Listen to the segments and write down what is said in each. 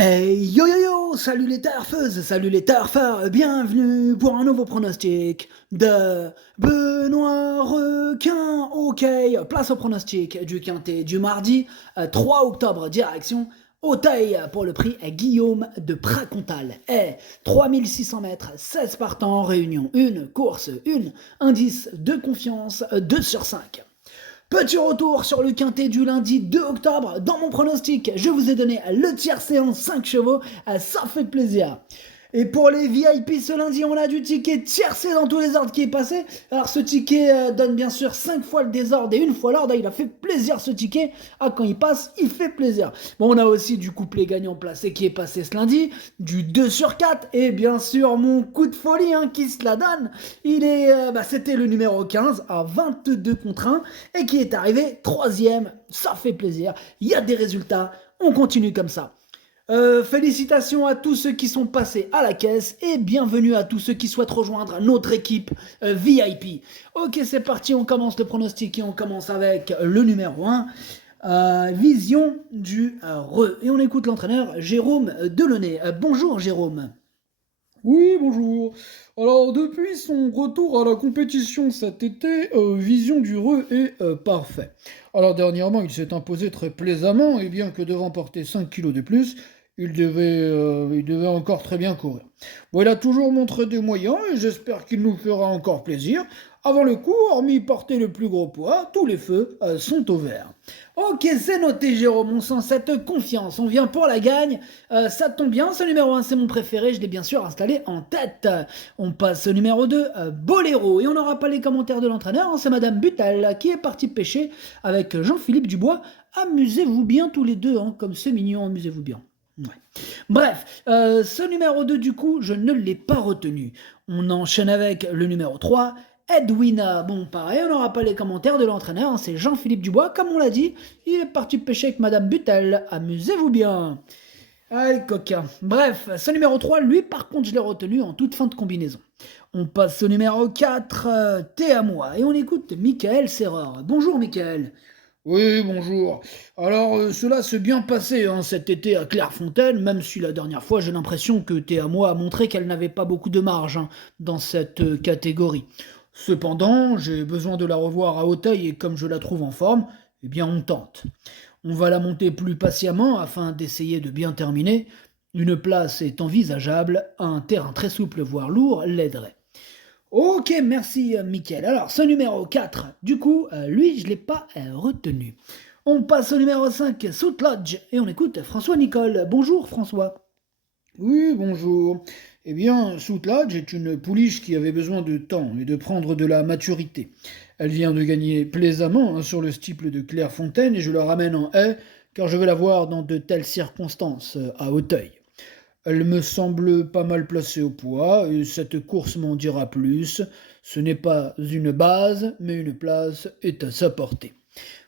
Hey yo yo yo, salut les turfeuses, salut les turfeurs, bienvenue pour un nouveau pronostic de Benoît Requin. Ok, place au pronostic du quintet du mardi 3 octobre, direction Auteuil pour le prix Guillaume de Pracontal. Et 3600 mètres, 16 partants en réunion, une course, une indice de confiance 2 sur 5. Petit retour sur le quintet du lundi 2 octobre. Dans mon pronostic, je vous ai donné le tiers séance 5 chevaux. Ça fait plaisir. Et pour les VIP ce lundi, on a du ticket tiercé dans tous les ordres qui est passé. Alors ce ticket donne bien sûr 5 fois le désordre et une fois l'ordre. Il a fait plaisir ce ticket. Ah, quand il passe, il fait plaisir. Bon, on a aussi du couplet gagnant placé qui est passé ce lundi, du 2 sur 4 et bien sûr mon coup de folie qui se la donne. C'était le numéro 15 à 22 contre 1 et qui est arrivé 3ème. Ça fait plaisir. Il y a des résultats. On continue comme ça. Félicitations à tous ceux qui sont passés à la caisse et bienvenue à tous ceux qui souhaitent rejoindre notre équipe VIP. Ok, c'est parti, on commence le pronostic et on commence avec le numéro 1, Vision du Re. Et on écoute l'entraîneur Jérôme Delaunay. Bonjour Jérôme. Oui, bonjour. Alors, depuis son retour à la compétition cet été, Vision du Re est parfait. Alors, dernièrement, il s'est imposé très plaisamment, et bien que devant porter 5 kilos de plus, il devait encore très bien courir. Bon, il a toujours montré des moyens, et j'espère qu'il nous fera encore plaisir. Avant le coup, hormis porter le plus gros poids, tous les feux sont au vert. Ok, c'est noté Jérôme, on sent cette confiance, on vient pour la gagne. Ça tombe bien, ce numéro 1 c'est mon préféré, je l'ai bien sûr installé en tête. On passe au numéro 2, Boléro, et on n'aura pas les commentaires de l'entraîneur, c'est Madame Butal qui est partie pêcher avec Jean-Philippe Dubois. Amusez-vous bien tous les deux, comme c'est mignon, amusez-vous bien. Ouais. Bref, ce numéro 2 du coup, je ne l'ai pas retenu. On enchaîne avec le numéro 3, Edwina. Bon, pareil, on n'aura pas les commentaires de l'entraîneur, c'est Jean-Philippe Dubois, comme on l'a dit, il est parti pêcher avec Madame Butel. Amusez-vous bien. Allez, coquin. Bref, ce numéro 3, lui, par contre, je l'ai retenu en toute fin de combinaison. On passe au numéro 4, T'es à moi, et on écoute Michael Serreur. Bonjour, Michael. Oui, bonjour. Alors, cela s'est bien passé cet été à Clairefontaine, même si la dernière fois, j'ai l'impression que Théamois a montré qu'elle n'avait pas beaucoup de marge dans cette catégorie. Cependant, j'ai besoin de la revoir à Auteuil et comme je la trouve en forme, eh bien, on tente. On va la monter plus patiemment afin d'essayer de bien terminer. Une place est envisageable, un terrain très souple, voire lourd, l'aiderait. Ok, merci, Mickaël. Alors, ce numéro 4, du coup, lui, je ne l'ai pas retenu. On passe au numéro 5, South Lodge, et on écoute François Nicole. Bonjour, François. Oui, bonjour. Eh bien, Soutlage est une pouliche qui avait besoin de temps et de prendre de la maturité. Elle vient de gagner plaisamment sur le stiple de Clairefontaine et je la ramène en haie car je veux la voir dans de telles circonstances à Auteuil. Elle me semble pas mal placée au poids et cette course m'en dira plus. Ce n'est pas une base, mais une place est à sa portée.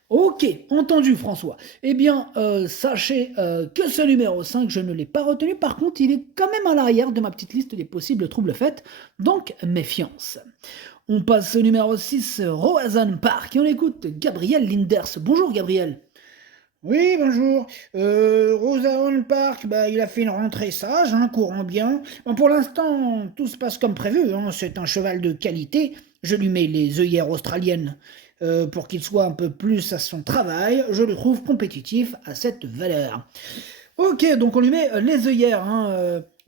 Ok, entendu François. Eh bien, sachez que ce numéro 5, je ne l'ai pas retenu. Par contre, il est quand même à l'arrière de ma petite liste des possibles troubles faits. Donc, méfiance. On passe au numéro 6, Roazhon Park, et on écoute Gabriel Linders. Bonjour Gabriel. Oui, bonjour. Rosaon Park, il a fait une rentrée sage, courant bien. Bon, pour l'instant, tout se passe comme prévu. C'est un cheval de qualité. Je lui mets les œillères australiennes pour qu'il soit un peu plus à son travail. Je le trouve compétitif à cette valeur. Ok, donc on lui met les œillères.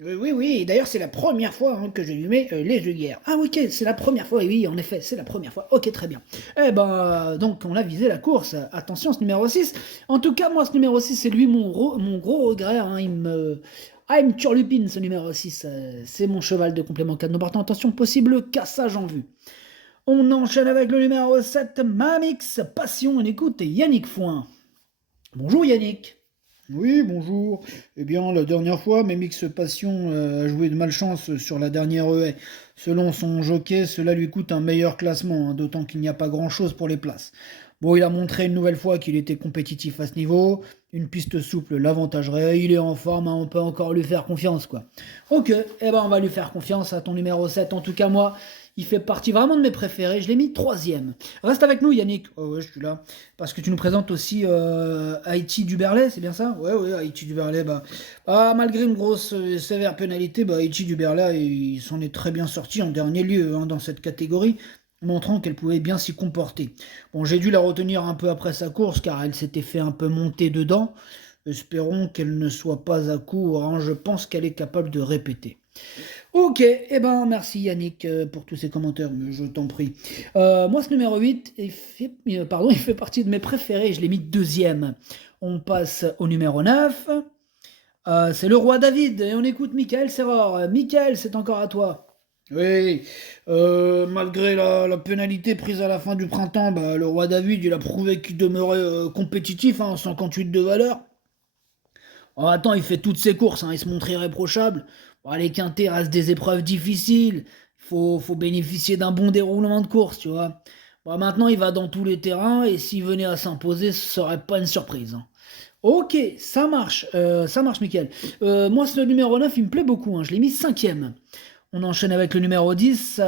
Oui, oui, et d'ailleurs, c'est la première fois que je lui mets les œillères. Ah ok, c'est la première fois, oui, en effet, c'est la première fois. Ok, très bien. Eh ben, donc on a visé la course. Attention, ce numéro 6. En tout cas, moi, ce numéro 6, c'est lui mon gros regret. Il me turlupine, ce numéro 6. C'est mon cheval de complément 4. Nous partons, attention, possible cassage en vue. On enchaîne avec le numéro 7, Mamix Passion. On écoute Yannick Foin. Bonjour Yannick. Oui, bonjour. Eh bien, la dernière fois, Memix Passion a joué de malchance sur la dernière haie. Selon son jockey, cela lui coûte un meilleur classement, d'autant qu'il n'y a pas grand-chose pour les places. Bon, il a montré une nouvelle fois qu'il était compétitif à ce niveau. Une piste souple l'avantagerait. Il est en forme, on peut encore lui faire confiance, quoi. Ok, eh ben on va lui faire confiance à ton numéro 7. En tout cas, moi, Il fait partie vraiment de mes préférés. Je l'ai mis 3e. Reste avec nous, Yannick. Oh ouais, je suis là. Parce que tu nous présentes aussi Haïti Duberlet, c'est bien ça? Ouais, ouais, Haïti Duberlet. Malgré une grosse sévère pénalité, Haïti Duberlet, il s'en est très bien sorti en dernier lieu dans cette catégorie, montrant qu'elle pouvait bien s'y comporter. Bon, j'ai dû la retenir un peu après sa course, car elle s'était fait un peu monter dedans. Espérons qu'elle ne soit pas à court, je pense qu'elle est capable de répéter. Ok, merci Yannick pour tous ces commentaires, mais je t'en prie. Moi, ce numéro 8, il fait partie de mes préférés, je l'ai mis 2e. On passe au numéro 9, c'est le roi David, et on écoute Michael Serror. Michael, c'est encore à toi. Oui, malgré la pénalité prise à la fin du printemps, le roi David, il a prouvé qu'il demeurait compétitif, 58 de valeur. Oh, attends, il fait toutes ses courses, il se montre irréprochable. Les quintés restent des épreuves difficiles. Il faut bénéficier d'un bon déroulement de course, tu vois. Maintenant, il va dans tous les terrains et s'il venait à s'imposer, ce serait pas une surprise. Ok, ça marche, Mickaël. Moi, ce numéro 9, il me plaît beaucoup, je l'ai mis 5e. On enchaîne avec le numéro 10,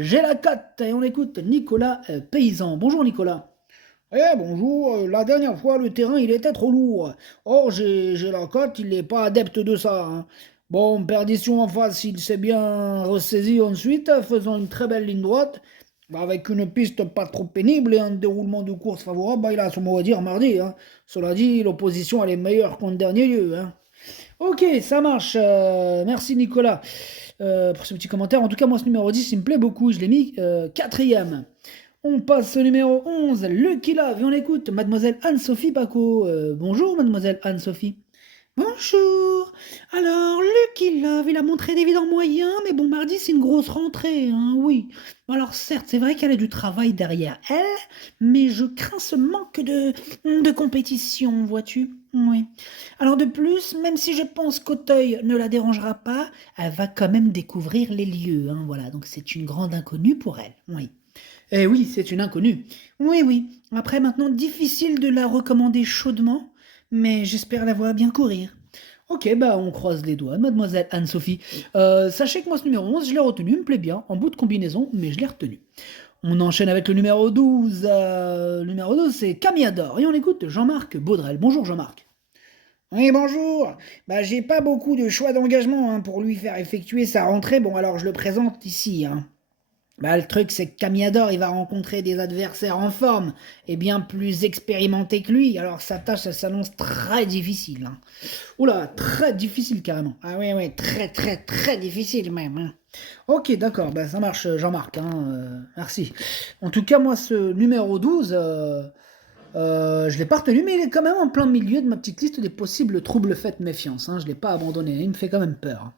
j'ai la cote, et on écoute Nicolas Paysan. Bonjour Nicolas. Bonjour, la dernière fois le terrain il était trop lourd. Or j'ai la cote, il n'est pas adepte de ça. Bon, perdition en face, il s'est bien ressaisi ensuite, faisant une très belle ligne droite, avec une piste pas trop pénible et un déroulement de course favorable, il a son mot à dire mardi. Cela dit, l'opposition elle est meilleure qu'en dernier lieu. Ok, ça marche, merci Nicolas pour ce petit commentaire. En tout cas, moi ce numéro 10 il me plaît beaucoup, je l'ai mis 4e. On passe au numéro 11, Lucky Love, et on écoute Mademoiselle Anne-Sophie Paco. Bonjour Mademoiselle Anne-Sophie. Bonjour. Alors, Lucky Love, il a montré d'évidents moyens, mais bon, mardi, c'est une grosse rentrée, oui. Alors, certes, c'est vrai qu'elle a du travail derrière elle, mais je crains ce manque de compétition, vois-tu. Oui. Alors, de plus, même si je pense qu'Auteuil ne la dérangera pas, elle va quand même découvrir les lieux, voilà. Donc, c'est une grande inconnue pour elle, oui. Eh oui, c'est une inconnue. Oui, oui. Après, maintenant, difficile de la recommander chaudement, mais j'espère la voir bien courir. Ok, on croise les doigts, mademoiselle Anne-Sophie. Sachez que moi, ce numéro 11, je l'ai retenu, il me plaît bien, en bout de combinaison, mais je l'ai retenu. On enchaîne avec le numéro 12. Le numéro 12, c'est Camiador, et on écoute Jean-Marc Baudrel. Bonjour Jean-Marc. Oui, bonjour. J'ai pas beaucoup de choix d'engagement pour lui faire effectuer sa rentrée. Bon, alors je le présente ici. Le truc, c'est que Camiador, il va rencontrer des adversaires en forme et bien plus expérimentés que lui. Alors sa tâche, ça s'annonce très difficile. Oula, très difficile carrément. Ah oui, très très très difficile même. Ok, d'accord, ça marche Jean-Marc, merci. En tout cas, moi, ce numéro 12, je l'ai pas retenu, mais il est quand même en plein milieu de ma petite liste des possibles troubles faits méfiance. Je l'ai pas abandonné, il me fait quand même peur.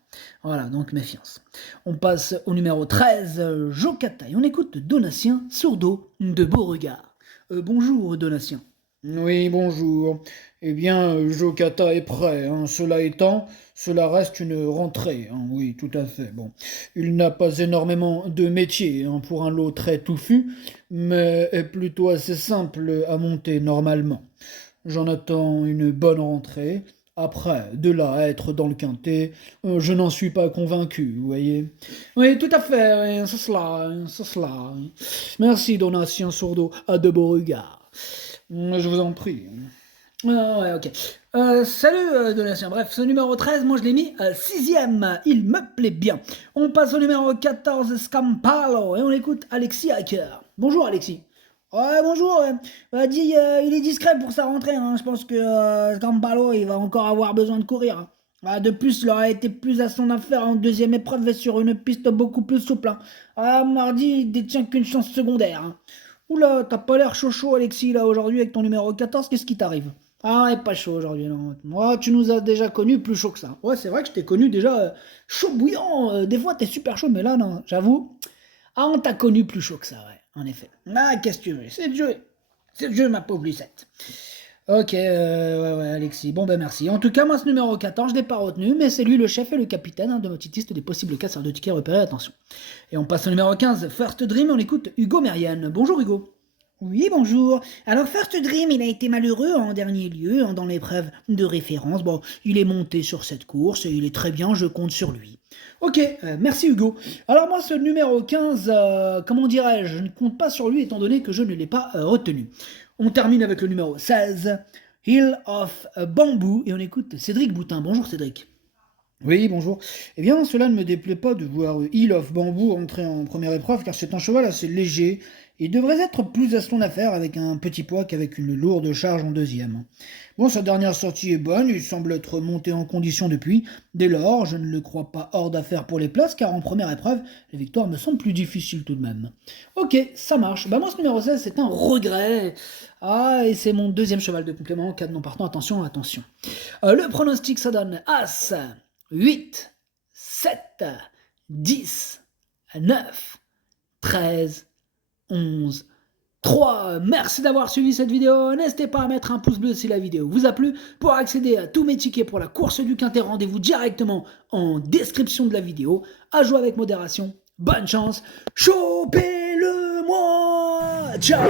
Voilà, donc méfiance. On passe au numéro 13, Jocata, et on écoute Donatien Sourdeau de Beauregard. Bonjour Donatien. Oui, bonjour. Jocata est prêt. Cela étant, cela reste une rentrée. Oui, tout à fait. Bon, il n'a pas énormément de métier pour un lot très touffu, mais est plutôt assez simple à monter normalement. J'en attends une bonne rentrée. Après, de là à être dans le quintet, je n'en suis pas convaincu, vous voyez. Oui, tout à fait, oui, c'est cela. Oui. Merci, Donatien Sourdeau, à de Beauregard. Je vous en prie. Ouais, ok. Salut, Donatien. Bref, ce numéro 13, moi je l'ai mis 6e. Il me plaît bien. On passe au numéro 14, Scampalo, et on écoute Alexis Hacker. Bonjour, Alexis. Ouais, bonjour. Il est discret pour sa rentrée. Je pense que Scampalo, il va encore avoir besoin de courir. De plus, il aurait été plus à son affaire en deuxième épreuve sur une piste beaucoup plus souple. Mardi, il détient qu'une chance secondaire. Oula, t'as pas l'air chaud, Alexis, là, aujourd'hui, avec ton numéro 14, qu'est-ce qui t'arrive? Il est pas chaud aujourd'hui, non. Moi, tu nous as déjà connus plus chaud que ça. Ouais, c'est vrai que je t'ai connu déjà chaud bouillant. Des fois, t'es super chaud, mais là, non, j'avoue. On t'a connu plus chaud que ça, ouais, en effet. Qu'est-ce que tu veux? C'est le jeu. C'est le jeu, ma pauvre Lucette. Ok, ouais, Alexis. Bon, merci. En tout cas, moi, ce numéro 14, je l'ai pas retenu, mais c'est lui le chef et le capitaine de ma petite liste des possibles casseurs de tickets repérés, attention. Et on passe au numéro 15, First Dream, on écoute Hugo Merian. Bonjour Hugo. Oui, bonjour. Alors, First Dream, il a été malheureux en dernier lieu dans l'épreuve de référence. Bon, il est monté sur cette course et il est très bien, je compte sur lui. Ok, merci Hugo. Alors moi, ce numéro 15, comment dirais-je, je ne compte pas sur lui étant donné que je ne l'ai pas retenu. On termine avec le numéro 16, Hill of Bamboo, et on écoute Cédric Boutin. Bonjour Cédric. Oui, bonjour. Eh bien, cela ne me déplaît pas de voir Hill of Bamboo entrer en première épreuve, car c'est un cheval assez léger et devrait être plus à son affaire avec un petit poids qu'avec une lourde charge en deuxième. Bon, sa dernière sortie est bonne, il semble être monté en condition depuis. Dès lors, je ne le crois pas hors d'affaire pour les places, car en première épreuve, les victoires me semblent plus difficiles tout de même. Ok, ça marche. Bah moi, ce numéro 16, c'est un regret. Ah, et c'est mon deuxième cheval de complément, 4 non partant. Attention, attention. Le pronostic, ça donne As, 8, 7, 10, 9, 13, 11, 3. Merci d'avoir suivi cette vidéo. N'hésitez pas à mettre un pouce bleu si la vidéo vous a plu. Pour accéder à tous mes tickets pour la course du Quintet, rendez-vous directement en description de la vidéo. À jouer avec modération. Bonne chance. Chopez-le moi. Ciao.